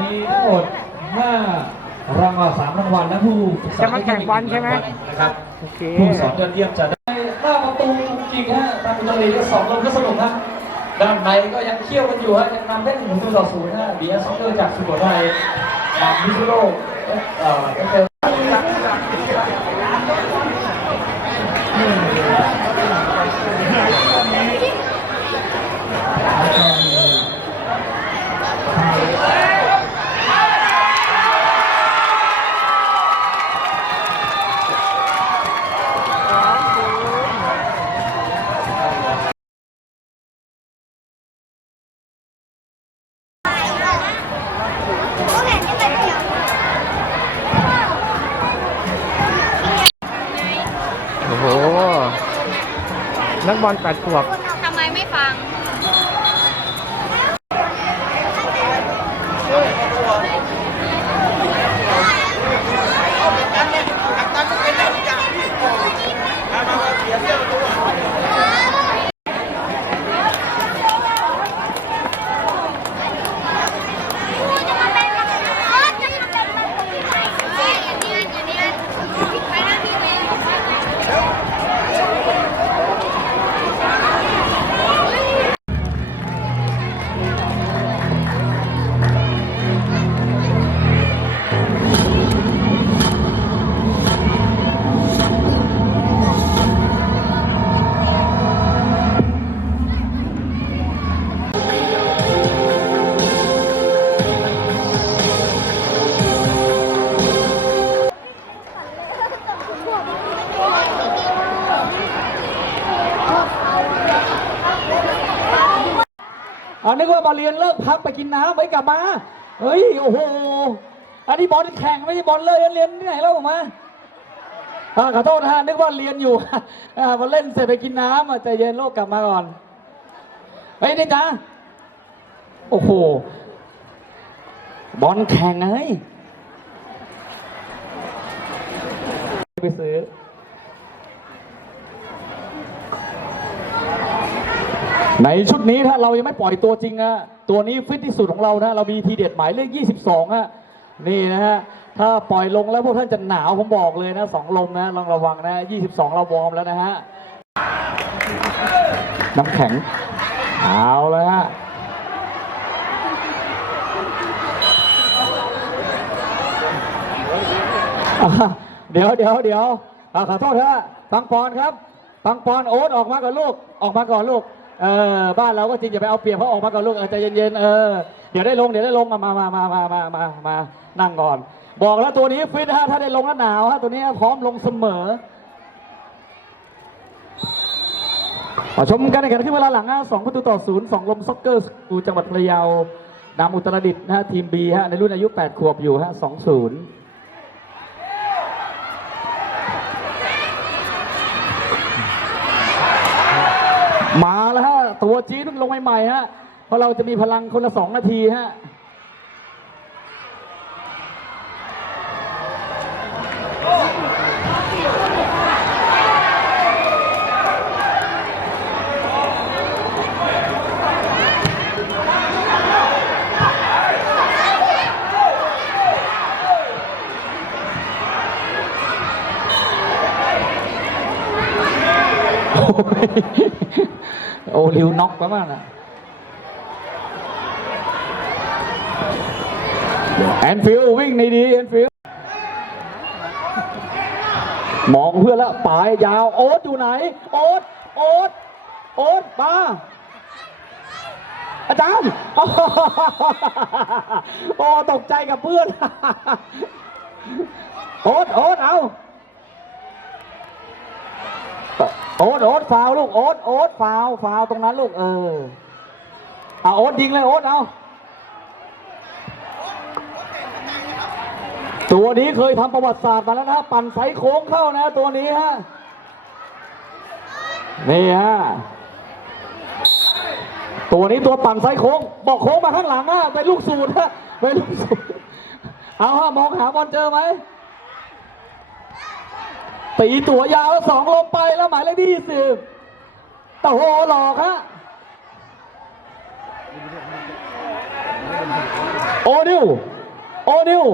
มีทั้งหมด5รางวัล3รางวัลและผู้ฝึกสอนจะมาแข่งบอลใช่ไหม นะครับโอเค ผู้สอนยอดเยี่ยมจะได้หน้าประตูจริงฮะตามอุตรีก็สองลมก็สนุกฮะด้านในก็ยังเคี่ยวกันอยู่ฮะยังนำได้หนึ่งประตูต่อศูนย์ฮะบีเอสซ็อกเกอร์จากสุโขทัยนำมิซูโร่เอ่อเอฟเอล โอ้โห นักบอลแปดขวบ อานึกว่าบอเรียนเลิกพักไปกินน้ำไปกลับมา เฮ้ยโอ้โห อันนี้บอลแข่งไม่ใช่บอลเลยเรียนที่ไหนแล้วออกมาอ่าขอโทษนะฮะนึกว่าเรียนอยู่อ่าพอเล่นเสร็จไปกินน้ำใจเย็นโลกกลับมาก่อนเฮ้ยนี่จ้าโอ้โห บอลแข่งเฮ้ยไปซื้อ ในชุดนี้ถ้าเรายังไม่ปล่อยตัวจริงอะตัวนี้ฟิตที่สุดของเรานะเรามีทีเด็ดหมายเลข 22อะนี่นะฮะถ้าปล่อยลงแล้วพวกท่านจะหนาวผมบอกเลยนะสองลมนะลองระวังนะ 22 เราวอร์มแล้วนะฮะน้ำแข็งเอาเลยฮะเดี๋ยวเดี๋ยวเดี๋ยวอะขอโทษฮะฟังปอนครับฟังปอนโอ๊ตออกมาก่อนลูกออกมาก่อนลูก เออบ้านเราก็จริงอย่าไปเอาเปรียบเขาออกมาก่อนลูกเออใจเย็นๆเออเดี๋ยวได้ลงเดี๋ยวได้ลงมามามามามามามามานั่งก่อน บอกแล้วตัวนี้ฟิตฮะถ้าได้ลงแล้วหนาวฮะตัวนี้พร้อมลงเสมอมาชมการแข่งขันขึ้นเวลาหลังฮะสองประตูต่อศูนย์สองลมซ็อกเกอร์กูจังหวัดพะเยานำอุตรดิตถ์นะฮะทีมบีฮะในรุ่นอายุ 8 ขวบอยู่ฮะสองศูนย์ มา ตัวจี๊ดเพิ่งลงใหม่ๆฮะเพราะเราจะมีพลังคนละสองนาทีฮะ โอริวน็อกแล้วมั้นะแอนฟิลวิ่งในดีแอนฟิลมองเพื่อนแล้วปลายยาวโอ๊ตอยู่ไหน โอ๊ตโอ๊ตโอ๊ตมาอาจารย์ โอ้ ตกใจกับเพื่อน โอ๊ตโอ๊ตเอา โอ๊ตโอ๊ตฟาวลูกโอ๊ตโอ๊ตฟาวฟาวตรงนั้นลูกเออเอาโอ๊ตยิงเลยโอ๊ตเอาตัวนี้เคยทำประวัติศาสตร์มาแล้วนะปั่นไฟโค้งเข้านะ ตัวนี้ฮะนี่ฮะตัวนี้ตัวปั่นไฟโค้ง บอกโค้งมาข้างหลังอะเป็นลูกสูตรฮะเป็นลูกสูตรเอาฮะมองหาบอลเจอไหม ตีตัวยาวสองลงไปแล้วหมายเลขที่สิบตะโหหลอกฮะโอนิวโอนิว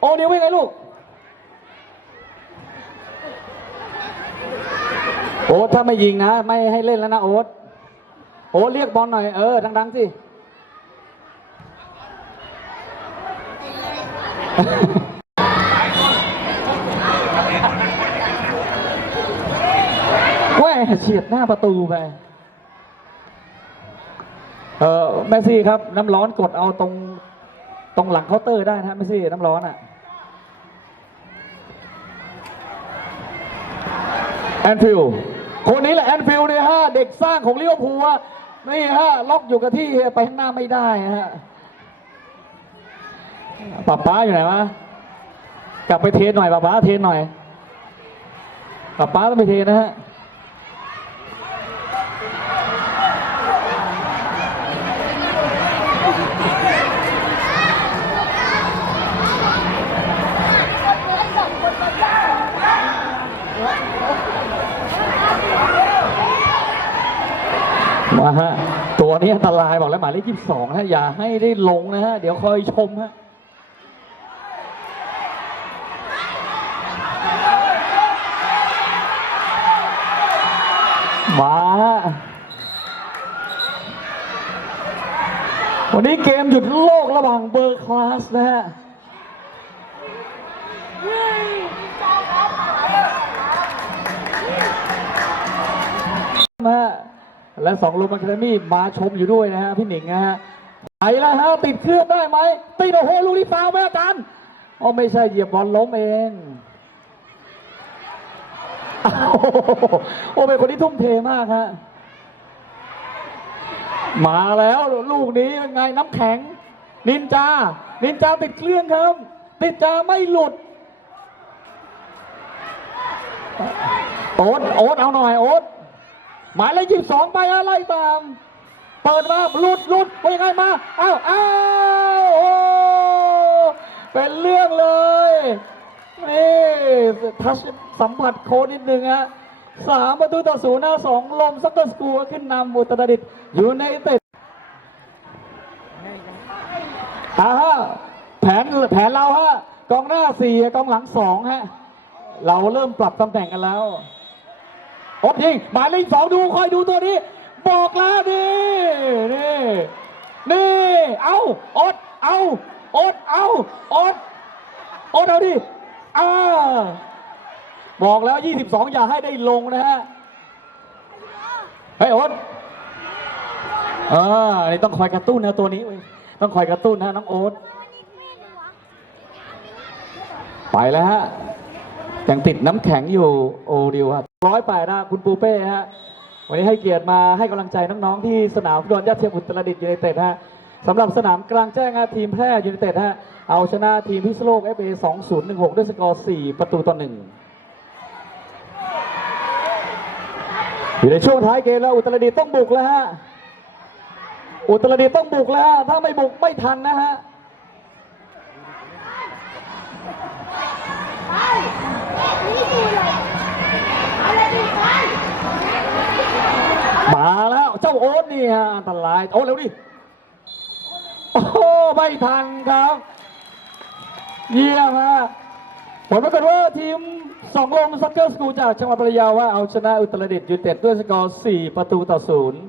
โอนิววิ่งไงลูกโอ๊ตถ้าไม่ยิงนะ ไม่ให้เล่นแล้วนะโอ๊ตโอ๊ตเรียกบอลหน่อยเออดังๆสิ แหว่ เฉียดหน้าประตูไปเออแมซี่ครับ น้ำร้อนกดเอาตรงตรงหลังเคาน์เตอร์ได้นะแมซี่น้ำร้อนอะแอนฟิลคนนี้แหละแอนฟิลเนี่ยฮะเด็กสร้างของลิเวอร์พูลนี่ฮะล็อกอยู่กับที่ไปข้างหน้าไม่ได้ฮะป้าป้าอยู่ไหนวะกลับไปเทนหน่อยป้าป้าเทนหน่อยป้าป้าต้องไปเทนนะฮะ มาฮะ ตัว นี้อันตรายบอกแล้วหมายเลขยี่สิบสองนะอย่าให้ได้ลงนะฮะ เดี๋ยวคอยชมฮะมาวันนี้เกมหยุดโลกระหว่างเบอร์คลาสนะฮะ และสองลูมอะคาเดมี่มาชมอยู่ด้วยนะฮะพี่หนิงนะฮะไปแล้วฮะติดเครื่องได้ไหมติดโอ้โหลูกนี้ฟาวไหมอาจารย์อ๋อไม่ใช่เหยียบบอลล้มเองโอ้เป็นคนที่ทุ่มเทมากฮะมาแล้วลูกนี้เป็นไงน้ำแข็ง นินจา นินจาติดเครื่องครับ ติดจาไม่หลุดโอ๊ตโอ๊ตเอาหน่อยโอ๊ต หมายเลขยี่สองไปอะไรตาม เปิดมาลุดลุดไปยังไงมาอ้าวอ้าวโอ้เป็นเรื่องเลยนี่ทัชสัมผัสโค้ดนิดนึงฮะสามประตูต่อศูนย์หน้าสองลมซักเกอร์สกูขึ้นนำอุตรดิตอยู่ในเต็ดอ่าฮะแผนแผนเราฮะกองหน้าสี่กองหลังสองฮะ เราเริ่มปรับตำแหน่งกันแล้ว โอ๊ตยิงหมายเลขสองดูคอยดูตัวนี้ บอกแล้วนี่นี่นี่เอาอ๊ตเอาอ๊ตเอาอ๊ตโอ๊ตเอาดิอ่าบอกแล้ว 22 อย่าให้ได้ลงนะฮะเฮ้ยอ๊ตอ่านี่ต้องคอยกระตุ้นนะตัวนี้เว้ยต้องคอยกระตุ้นนะน้องโอ๊ตไปแล้วฮะ ยังติดน้ำแข็งอยู่โอดิวครับร้อยแปดนะคุณปูเป้ฮะวันนี้ให้เกียรติมาให้กำลังใจน้องๆที่สนามฟุตบอลยอดเทียมอุตรดิตถ์ยูไนเต็ดฮะสำหรับสนามกลางแจ้งฮะทีมแพร่ยูไนเต็ดฮะเอาชนะทีมพิษณุโลก FA 2016 ด้วยสกอร์ 4 ประตูต่อหนึ่งอยู่ในช่วงท้ายเกมแล้วอุตรดิตถ์ต้องบุกแล้วฮะอุตรดิตถ์ต้องบุกแล้วถ้าไม่บุกไม่ทันนะฮะ มาแล้วเจ้า โอ๊ตนี่ฮะอันตรายโอ๊ตเร็วดิโอ้ไม่ทันครับเยี่ยมฮะผลปรากฏว่าทีมสองลมซักเกอร์สกูจากจังหวัดพะเยาว่าเอาชนะอุตรดิตถ์ยูเต็ดด้วยสกอร์4ประตูต่อศูนย์